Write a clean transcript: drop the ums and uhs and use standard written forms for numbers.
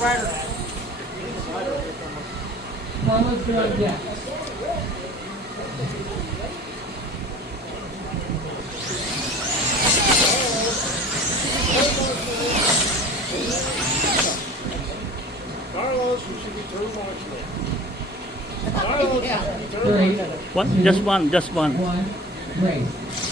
Rider. Carlos, you're on deck. Carlos, you should be turned watching. Carlos, Three, One, just one, just one. one, race.